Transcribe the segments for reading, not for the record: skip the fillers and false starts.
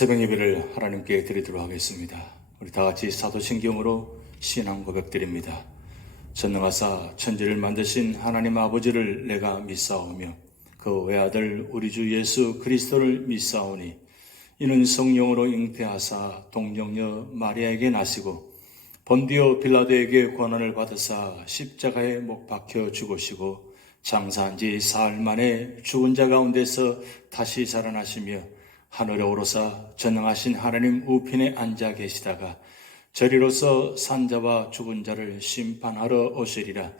새벽 예배를 하나님께 드리도록 하겠습니다. 우리 다 같이 사도신경으로 신앙 고백드립니다. 전능하사 천지를 만드신 하나님 아버지를 내가 믿사오며 그 외아들 우리 주 예수 그리스도를 믿사오니 이는 성령으로 잉태하사 동정녀 마리아에게 나시고 본디오 빌라도에게 권한을 받으사 십자가에 못 박혀 죽으시고 장사한 지 사흘 만에 죽은 자 가운데서 다시 살아나시며 하늘에 오르사 전능하신 하나님 우편에 앉아 계시다가 저리로서 산자와 죽은 자를 심판하러 오시리라.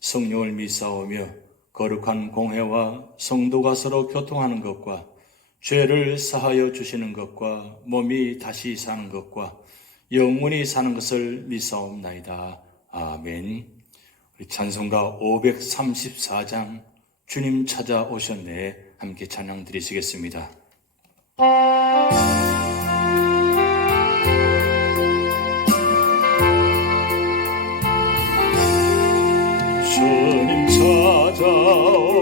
성령을 믿사오며 거룩한 공회와 성도가 서로 교통하는 것과 죄를 사하여 주시는 것과 몸이 다시 사는 것과 영원히 사는 것을 믿사옵나이다. 아멘. 우리 찬송가 534장 주님 찾아오셨네 함께 찬양 드리시겠습니다. 주님 찾아오셨네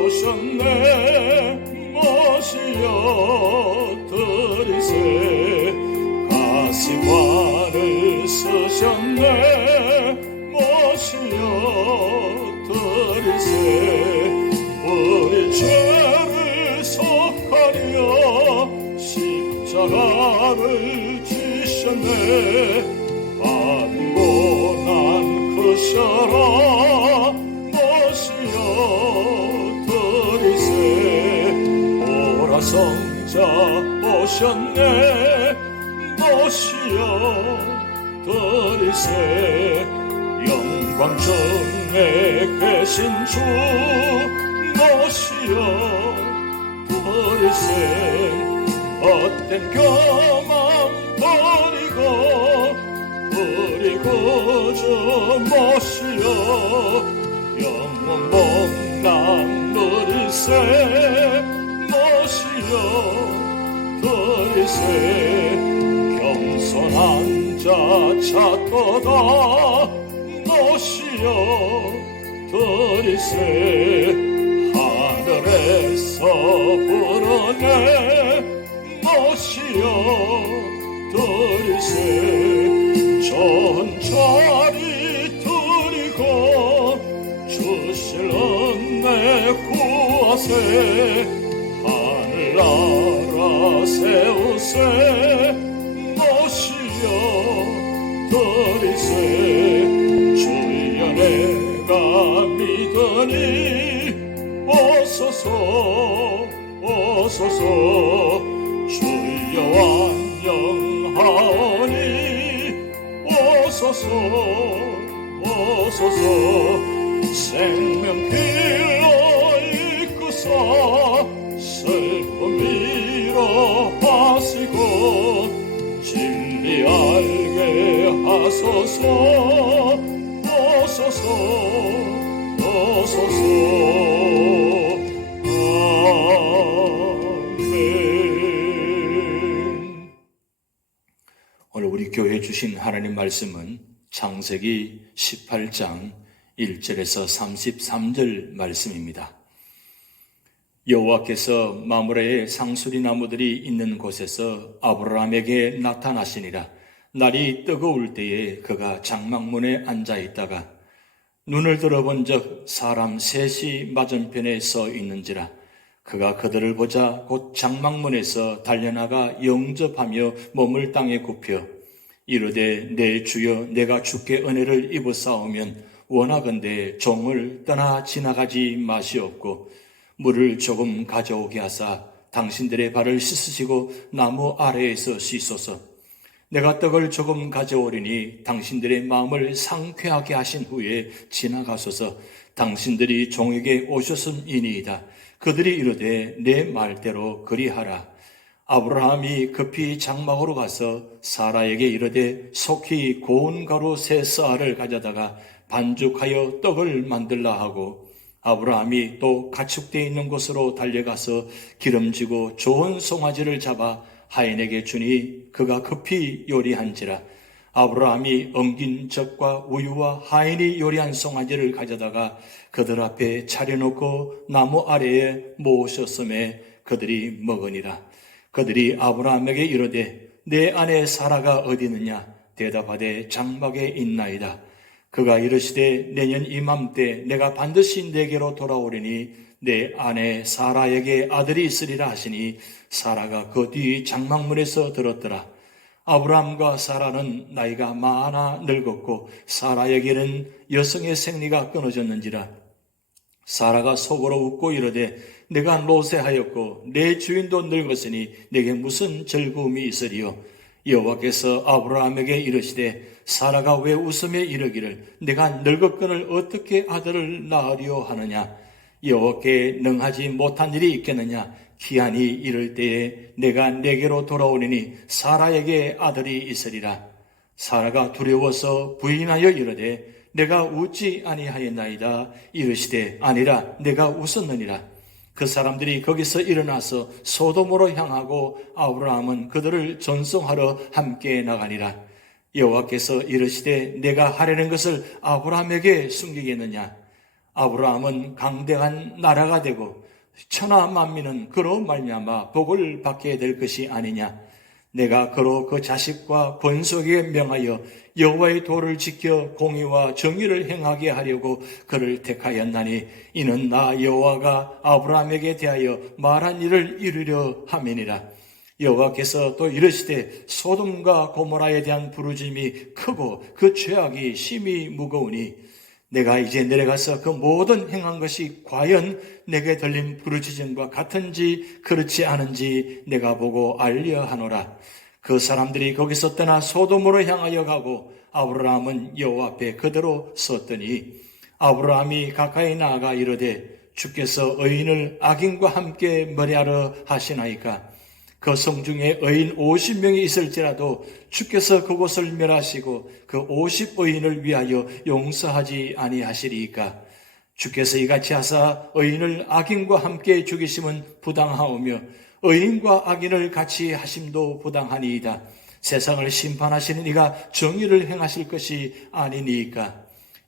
모시어 드리세 가시관을 쓰셨네 모시어 드리세 우리 죄를 속하려 십자가를 지셨네 받은 고난 크셔라 모시어 드리세 오라 성자 오셨네 모시어 드리세 영광 중에 계신 주 모시어 드리세 헛된 교만 버리고 주 모시어 영원 복락 누리세 모시어 드리세 겸손한 자 찾도다 모시어 드리세 하늘에서 부르네 모시어 드리세 좋은 자리 드리고 주실 은혜 구하세 하늘나라 세우세 모시어 드리세 주여 내가 믿으니 오소서 주여 완영하오니 오소서 생명길로 이끄사 슬픔 위로하시고 진리 알게 하소서 오소서 오늘 우리 교회에 주신 하나님 말씀은 창세기 18장 1절에서 33절 말씀입니다. 여호와께서 마므레의 상수리 나무들이 있는 곳에서 아브라함에게 나타나시니라. 날이 뜨거울 때에 그가 장막문에 앉아 있다가 눈을 들어본 적 사람 셋이 맞은편에 서 있는지라. 그가 그들을 보자 곧 장막문에서 달려나가 영접하며 몸을 땅에 굽혀 이르되 내 주여 내가 주께 은혜를 입었사오면 원하건대 종을 떠나 지나가지 마시옵고 물을 조금 가져오게 하사 당신들의 발을 씻으시고 나무 아래에서 씻소서. 내가 떡을 조금 가져오리니 당신들의 마음을 상쾌하게 하신 후에 지나가소서. 당신들이 종에게 오셨음이니이다. 그들이 이르되 내 말대로 그리하라. 아브라함이 급히 장막으로 가서 사라에게 이르되 속히 고운 가루 세 서알을 가져다가 반죽하여 떡을 만들라 하고 아브라함이 또 가축되어 있는 곳으로 달려가서 기름지고 좋은 송아지를 잡아 하인에게 주니 그가 급히 요리한지라. 아브라함이 엉긴 젖과 우유와 하인이 요리한 송아지를 가져다가 그들 앞에 차려놓고 나무 아래에 모으셨음에 그들이 먹으니라. 그들이 아브라함에게 이르되 내 아내 사라가 어디 있느냐? 대답하되 장막에 있나이다. 그가 이르시되 내년 이맘때 내가 반드시 내게로 돌아오리니 내 아내 사라에게 아들이 있으리라 하시니 사라가 그 뒤 장막문에서 들었더라. 아브라함과 사라는 나이가 많아 늙었고 사라에게는 여성의 생리가 끊어졌는지라. 사라가 속으로 웃고 이르되 내가 노쇠하였고 내 주인도 늙었으니 내게 무슨 즐거움이 있으리요. 여호와께서 아브라함에게 이르시되 사라가 왜 웃으며 이르기를 내가 늙었거늘 어떻게 아들을 낳으려 하느냐. 여호와께 능하지 못한 일이 있겠느냐. 기한이 이를 때에 내가 내게로 돌아오리니 사라에게 아들이 있으리라. 사라가 두려워서 부인하여 이르되 내가 웃지 아니하였나이다. 이르시되 아니라 내가 웃었느니라. 그 사람들이 거기서 일어나서 소돔으로 향하고 아브라함은 그들을 전송하러 함께 나가니라. 여호와께서 이르시되 내가 하려는 것을 아브라함에게 숨기겠느냐. 아브라함은 강대한 나라가 되고 천하 만민은 그로 말미암아 복을 받게 될 것이 아니냐. 내가 그로 그 자식과 번속에 명하여 여호와의 도를 지켜 공의와 정의를 행하게 하려고 그를 택하였나니 이는 나 여호와가 아브라함에게 대하여 말한 일을 이루려 함이니라. 여호와께서 또 이르시되 소돔과 고모라에 대한 부르짐이 크고 그 죄악이 심히 무거우니 내가 이제 내려가서 그 모든 행한 것이 과연 내게 들린 부르짖음과 같은지 그렇지 않은지 내가 보고 알려 하노라. 그 사람들이 거기서 떠나 소돔으로 향하여 가고 아브라함은 여호와 앞에 그대로 섰더니 아브라함이 가까이 나아가 이르되 주께서 의인을 악인과 함께 멸하려 하시나이까. 그 성중에 의인 50명이 있을지라도 주께서 그곳을 멸하시고 그 50의인을 위하여 용서하지 아니하시리이까. 주께서 이같이 하사 의인을 악인과 함께 죽이심은 부당하오며 의인과 악인을 같이 하심도 부당하니이다. 세상을 심판하시는 이가 정의를 행하실 것이 아니니이까.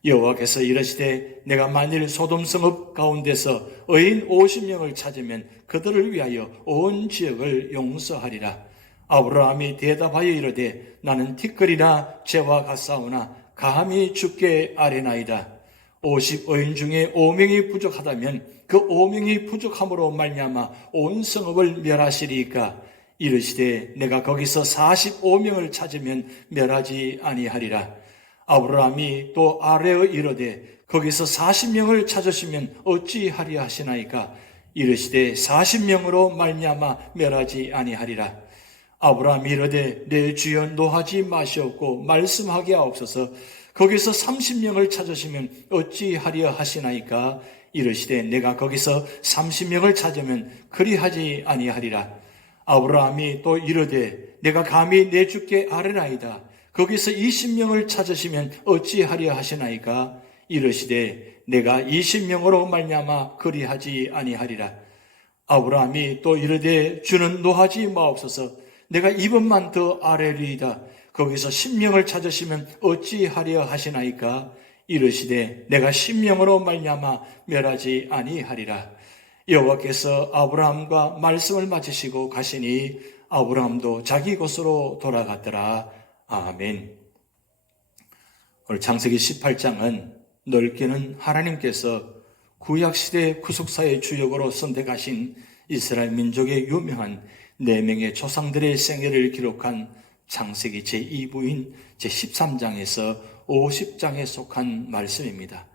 여호와께서 이르시되 내가 만일 소돔 성읍 가운데서 의인 50명을 찾으면 그들을 위하여 온 지역을 용서하리라. 아브라함이 대답하여 이르되 나는 티끌이나 재와 같사오나 감히 주께 아뢰나이다. 50의인 중에 5명이 부족하다면 그 5명이 부족함으로 말미암아 온 성읍을 멸하시리이까. 이르시되 내가 거기서 45명을 찾으면 멸하지 아니하리라. 아브라함이 또 아뢰어 이르되 거기서 40명을 찾으시면 어찌하리 하시나이까. 이르시되 40명으로 말미암아 멸하지 아니하리라. 아브라함이 이르되 내 주여 노하지 마시옵고 말씀하게 하옵소서. 거기서 30명을 찾으시면 어찌하려 하시나이까. 이르시되 내가 거기서 30명을 찾으면 그리하지 아니하리라. 아브라함이 또 이르되 내가 감히 내 주께 아뢰나이다. 거기서 20명을 찾으시면 어찌하려 하시나이까. 이르시되 내가 20명으로 말미암아 그리하지 아니하리라. 아브라함이 또 이르되 주는 노하지 마옵소서. 내가 이번만 더 아뢰리이다. 거기서 10명을 찾으시면 어찌하려 하시나이까. 이르시되 내가 10명으로 말미암아 멸하지 아니하리라. 여호와께서 아브라함과 말씀을 마치시고 가시니 아브라함도 자기 곳으로 돌아갔더라. 아멘. 오늘 창세기 18장은 넓게는 하나님께서 구약시대 구속사의 주역으로 선택하신 이스라엘 민족의 유명한 4명의 조상들의 생애를 기록한 창세기 제2부인 제13장에서 50장에 속한 말씀입니다.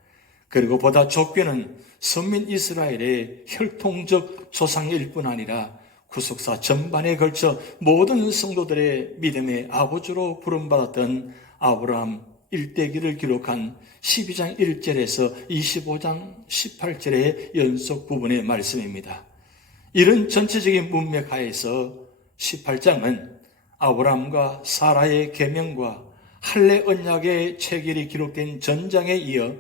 그리고 보다 좁게는 선민 이스라엘의 혈통적 조상일 뿐 아니라 구속사 전반에 걸쳐 모든 성도들의 믿음의 아버지로 부름받았던 아브라함 일대기를 기록한 12장 1절에서 25장 18절의 연속 부분의 말씀입니다. 이런 전체적인 문맥 하에서 18장은 아브라함과 사라의 계명과 할례 언약의 체결이 기록된 전장에 이어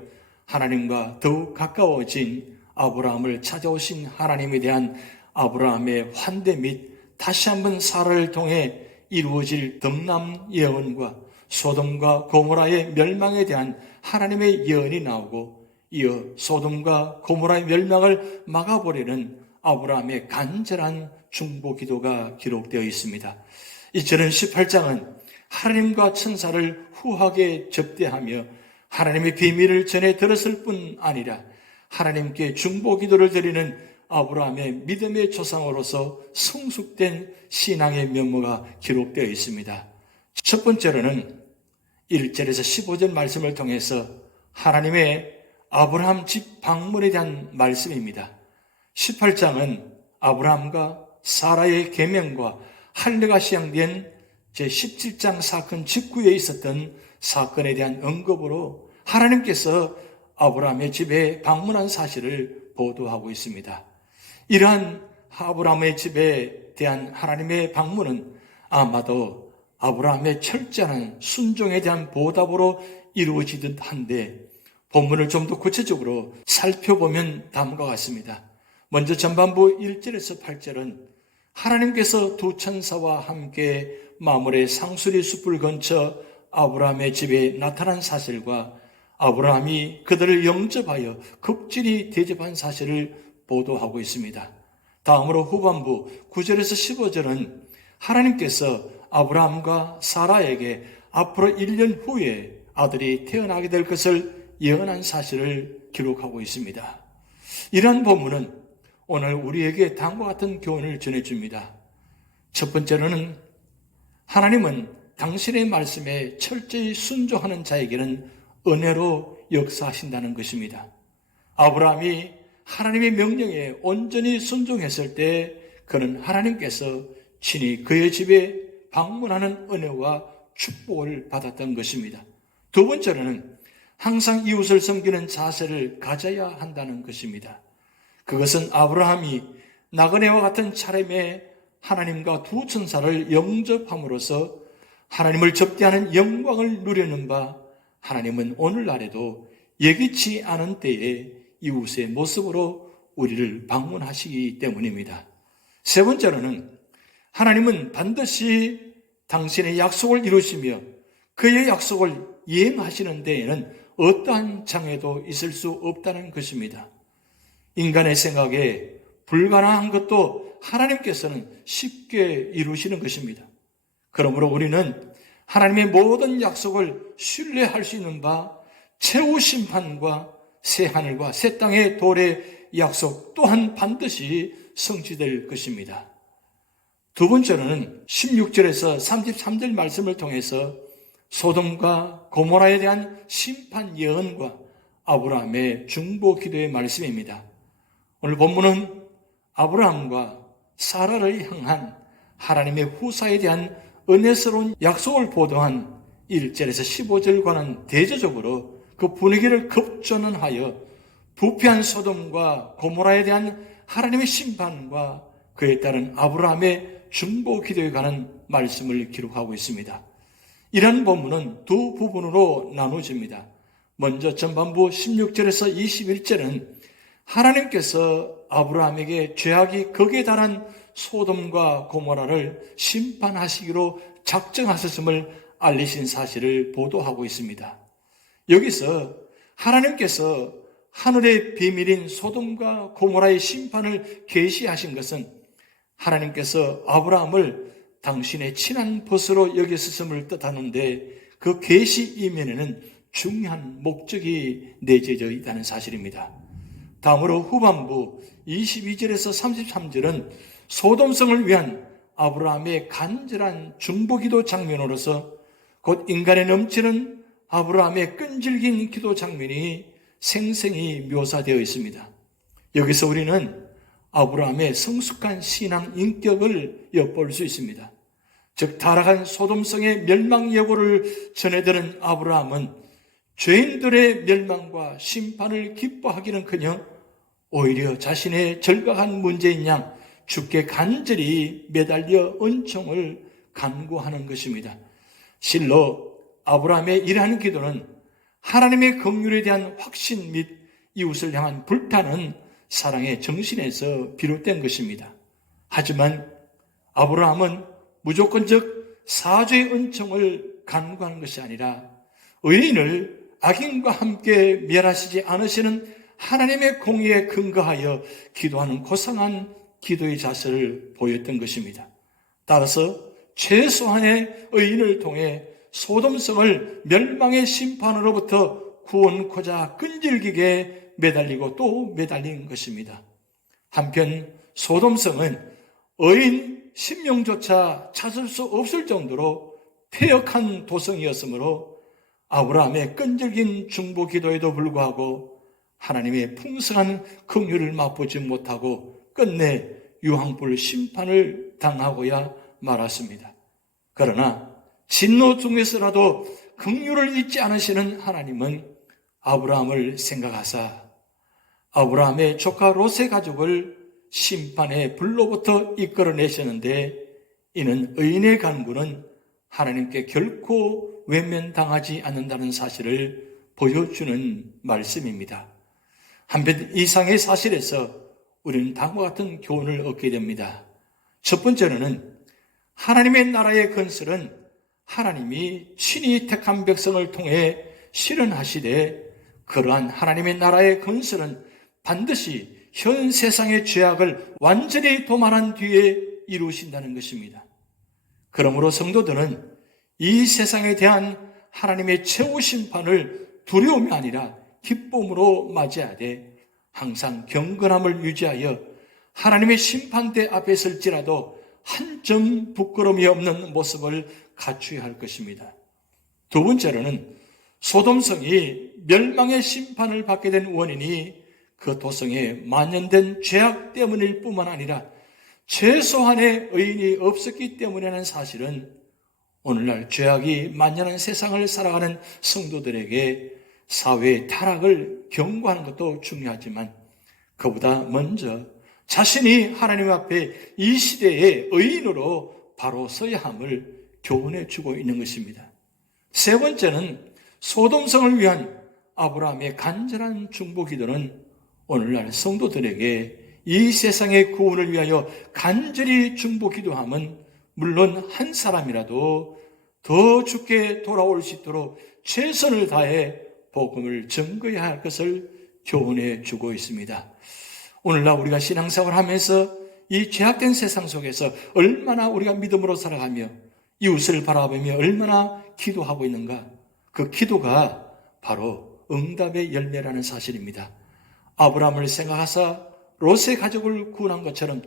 하나님과 더욱 가까워진 아브라함을 찾아오신 하나님에 대한 아브라함의 환대 및 다시 한번 사라를 통해 이루어질 덤남 예언과 소돔과 고모라의 멸망에 대한 하나님의 예언이 나오고 이어 소돔과 고모라의 멸망을 막아보려는 아브라함의 간절한 중보 기도가 기록되어 있습니다. 이 절은 18장은 하나님과 천사를 후하게 접대하며 하나님의 비밀을 전해 들었을 뿐 아니라 하나님께 중보 기도를 드리는 아브라함의 믿음의 조상으로서 성숙된 신앙의 면모가 기록되어 있습니다. 첫 번째로는 1절에서 15절 말씀을 통해서 하나님의 아브라함 집 방문에 대한 말씀입니다. 18장은 아브라함과 사라의 계명과 할례가 시행된 제17장 사건 직후에 있었던 사건에 대한 언급으로 하나님께서 아브라함의 집에 방문한 사실을 보도하고 있습니다. 이러한 아브라함의 집에 대한 하나님의 방문은 아마도 아브라함의 철저한 순종에 대한 보답으로 이루어지듯 한데 본문을 좀 더 구체적으로 살펴보면 다음과 같습니다. 먼저 전반부 1절에서 8절은 하나님께서 두 천사와 함께 마물의 상수리 숲을 근처 아브라함의 집에 나타난 사실과 아브라함이 그들을 영접하여 극진히 대접한 사실을 보도하고 있습니다. 다음으로 후반부 9절에서 15절은 하나님께서 아브라함과 사라에게 앞으로 1년 후에 아들이 태어나게 될 것을 예언한 사실을 기록하고 있습니다. 이러한 본문은 오늘 우리에게 다음과 같은 교훈을 전해줍니다. 첫 번째로는 하나님은 당신의 말씀에 철저히 순종하는 자에게는 은혜로 역사하신다는 것입니다. 아브라함이 하나님의 명령에 온전히 순종했을 때 그는 하나님께서 친히 그의 집에 방문하는 은혜와 축복을 받았던 것입니다. 두 번째로는 항상 이웃을 섬기는 자세를 가져야 한다는 것입니다. 그것은 아브라함이 나그네와 같은 차림에 하나님과 두 천사를 영접함으로써 하나님을 접대하는 영광을 누리는 바 하나님은 오늘날에도 예기치 않은 때에 이웃의 모습으로 우리를 방문하시기 때문입니다. 세 번째로는 하나님은 반드시 당신의 약속을 이루시며 그의 약속을 이행하시는 데에는 어떠한 장애도 있을 수 없다는 것입니다. 인간의 생각에 불가능한 것도 하나님께서는 쉽게 이루시는 것입니다. 그러므로 우리는 하나님의 모든 약속을 신뢰할 수 있는 바 최후 심판과 새 하늘과 새 땅의 도래 약속 또한 반드시 성취될 것입니다. 두 번째로는 16절에서 33절 말씀을 통해서 소돔과 고모라에 대한 심판 예언과 아브라함의 중보 기도의 말씀입니다. 오늘 본문은 아브라함과 사라를 향한 하나님의 후사에 대한 은혜스러운 약속을 보도한 1절에서 15절과는 대조적으로 그 분위기를 급전환하여 부패한 소돔과 고모라에 대한 하나님의 심판과 그에 따른 아브라함의 중보 기도에 관한 말씀을 기록하고 있습니다. 이러한 본문은 두 부분으로 나누어집니다. 먼저 전반부 16절에서 21절은 하나님께서 아브라함에게 죄악이 극에 달한 소돔과 고모라를 심판하시기로 작정하셨음을 알리신 사실을 보도하고 있습니다. 여기서 하나님께서 하늘의 비밀인 소돔과 고모라의 심판을 계시하신 것은 하나님께서 아브라함을 당신의 친한 벗으로 여겼음을 뜻하는데 그 계시 이면에는 중요한 목적이 내재되어 있다는 사실입니다. 다음으로 후반부 22절에서 33절은 소돔성을 위한 아브라함의 간절한 중보기도 장면으로서 곧 인간에 넘치는 아브라함의 끈질긴 기도 장면이 생생히 묘사되어 있습니다. 여기서 우리는 아브라함의 성숙한 신앙 인격을 엿볼 수 있습니다. 즉 타락한 소돔성의 멸망 예고를 전해들은 아브라함은 죄인들의 멸망과 심판을 기뻐하기는커녕 오히려 자신의 절박한 문제인 양 주께 간절히 매달려 은총을 간구하는 것입니다. 실로 아브라함의 이러한 기도는 하나님의 긍휼에 대한 확신 및 이웃을 향한 불타는 사랑의 정신에서 비롯된 것입니다. 하지만 아브라함은 무조건적 사죄의 은총을 간구하는 것이 아니라 의인을 악인과 함께 멸하시지 않으시는 하나님의 공의에 근거하여 기도하는 고상한 기도의 자세를 보였던 것입니다. 따라서 최소한의 의인을 통해 소돔성을 멸망의 심판으로부터 구원코자 끈질기게 매달리고 또 매달린 것입니다. 한편 소돔성은 의인 10명조차 찾을 수 없을 정도로 폐역한 도성이었으므로 아브라함의 끈질긴 중보 기도에도 불구하고 하나님의 풍성한 긍휼을 맛보지 못하고 끝내 유황불 심판을 당하고야 말았습니다. 그러나 진노 중에서라도 긍휼을 잊지 않으시는 하나님은 아브라함을 생각하사 아브라함의 조카 롯의 가족을 심판의 불로부터 이끌어내셨는데, 이는 의인의 간구는 하나님께 결코 외면당하지 않는다는 사실을 보여주는 말씀입니다. 한편 이상의 사실에서 우리는 다음과 같은 교훈을 얻게 됩니다. 첫 번째로는 하나님의 나라의 건설은 하나님이 친히 택한 백성을 통해 실현하시되, 그러한 하나님의 나라의 건설은 반드시 현 세상의 죄악을 완전히 도말한 뒤에 이루신다는 것입니다. 그러므로 성도들은 이 세상에 대한 하나님의 최후 심판을 두려움이 아니라 기쁨으로 맞이하되 항상 경건함을 유지하여 하나님의 심판대 앞에 설지라도 한 점 부끄러움이 없는 모습을 갖추어야 할 것입니다. 두 번째로는 소돔성이 멸망의 심판을 받게 된 원인이 그 도성에 만연된 죄악 때문일 뿐만 아니라 최소한의 의인이 없었기 때문이라는 사실은 오늘날 죄악이 만연한 세상을 살아가는 성도들에게 사회의 타락을 경고하는 것도 중요하지만, 그보다 먼저 자신이 하나님 앞에 이 시대의 의인으로 바로 서야 함을 교훈해 주고 있는 것입니다. 세 번째는 소돔성을 위한 아브라함의 간절한 중보 기도는 오늘날 성도들에게 이 세상의 구원을 위하여 간절히 중보 기도함은 물론 한 사람이라도 더 죽게 돌아올 수 있도록 최선을 다해 복음을 증거해야 할 것을 교훈해 주고 있습니다. 오늘날 우리가 신앙생활을 하면서 이 죄악된 세상 속에서 얼마나 우리가 믿음으로 살아가며 이웃을 바라보며 얼마나 기도하고 있는가, 그 기도가 바로 응답의 열매라는 사실입니다. 아브라함을 생각하사 롯의 가족을 구원한 것처럼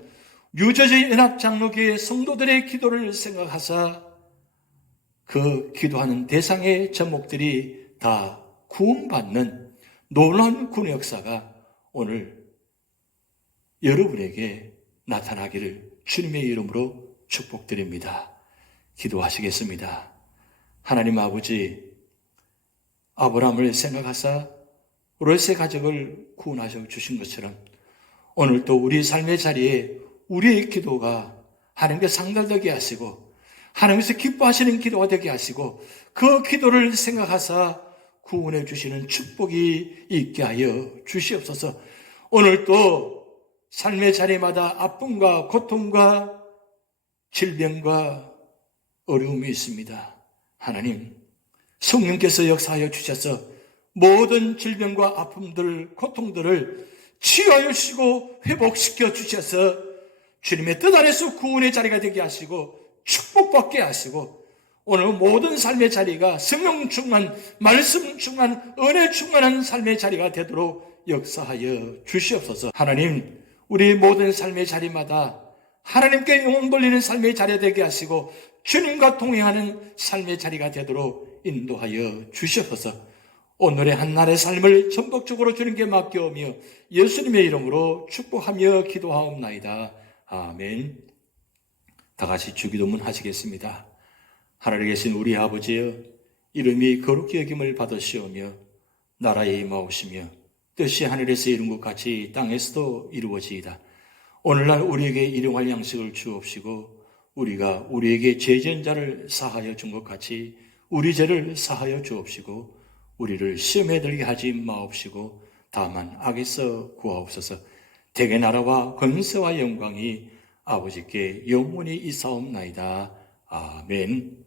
유저지 연합장로교회 성도들의 기도를 생각하사 그 기도하는 대상의 제목들이 다 구원받는 놀라운 구원의 역사가 오늘 여러분에게 나타나기를 주님의 이름으로 축복드립니다. 기도하시겠습니다. 하나님 아버지, 아브라함을 생각하사 롯의 가족을 구원하셔 주신 것처럼 오늘 또 우리 삶의 자리에 우리의 기도가 하나님께 상달되게 하시고 하나님께서 기뻐하시는 기도가 되게 하시고 그 기도를 생각하사 구원해 주시는 축복이 있게 하여 주시옵소서. 오늘 또 삶의 자리마다 아픔과 고통과 질병과 어려움이 있습니다. 하나님, 성령께서 역사하여 주셔서 모든 질병과 아픔들, 고통들을 치유하여 주시고 회복시켜 주셔서 주님의 뜻 안에서 구원의 자리가 되게 하시고 축복받게 하시고 오늘 모든 삶의 자리가 성령 충만, 말씀 충만, 은혜 충만한 삶의 자리가 되도록 역사하여 주시옵소서. 하나님, 우리 모든 삶의 자리마다 하나님께 영혼 돌리는 삶의 자리가 되게 하시고 주님과 동행하는 삶의 자리가 되도록 인도하여 주시옵소서. 오늘의 한날의 삶을 전복적으로 주님께 맡겨오며 예수님의 이름으로 축복하며 기도하옵나이다. 아멘. 다 같이 주기도문 하시겠습니다. 하늘에 계신 우리 아버지여, 이름이 거룩히 여김을 받으시오며 나라에 임하오시며 뜻이 하늘에서 이룬 것 같이 땅에서도 이루어지이다. 오늘날 우리에게 일용할 양식을 주옵시고 우리가 우리에게 죄진 자를 사하여 준 것 같이 우리 죄를 사하여 주옵시고 우리를 시험에 들게 하지 마옵시고 다만 악에서 구하옵소서. 대개 나라와 권세와 영광이 아버지께 영원히 있사옵나이다. 아멘.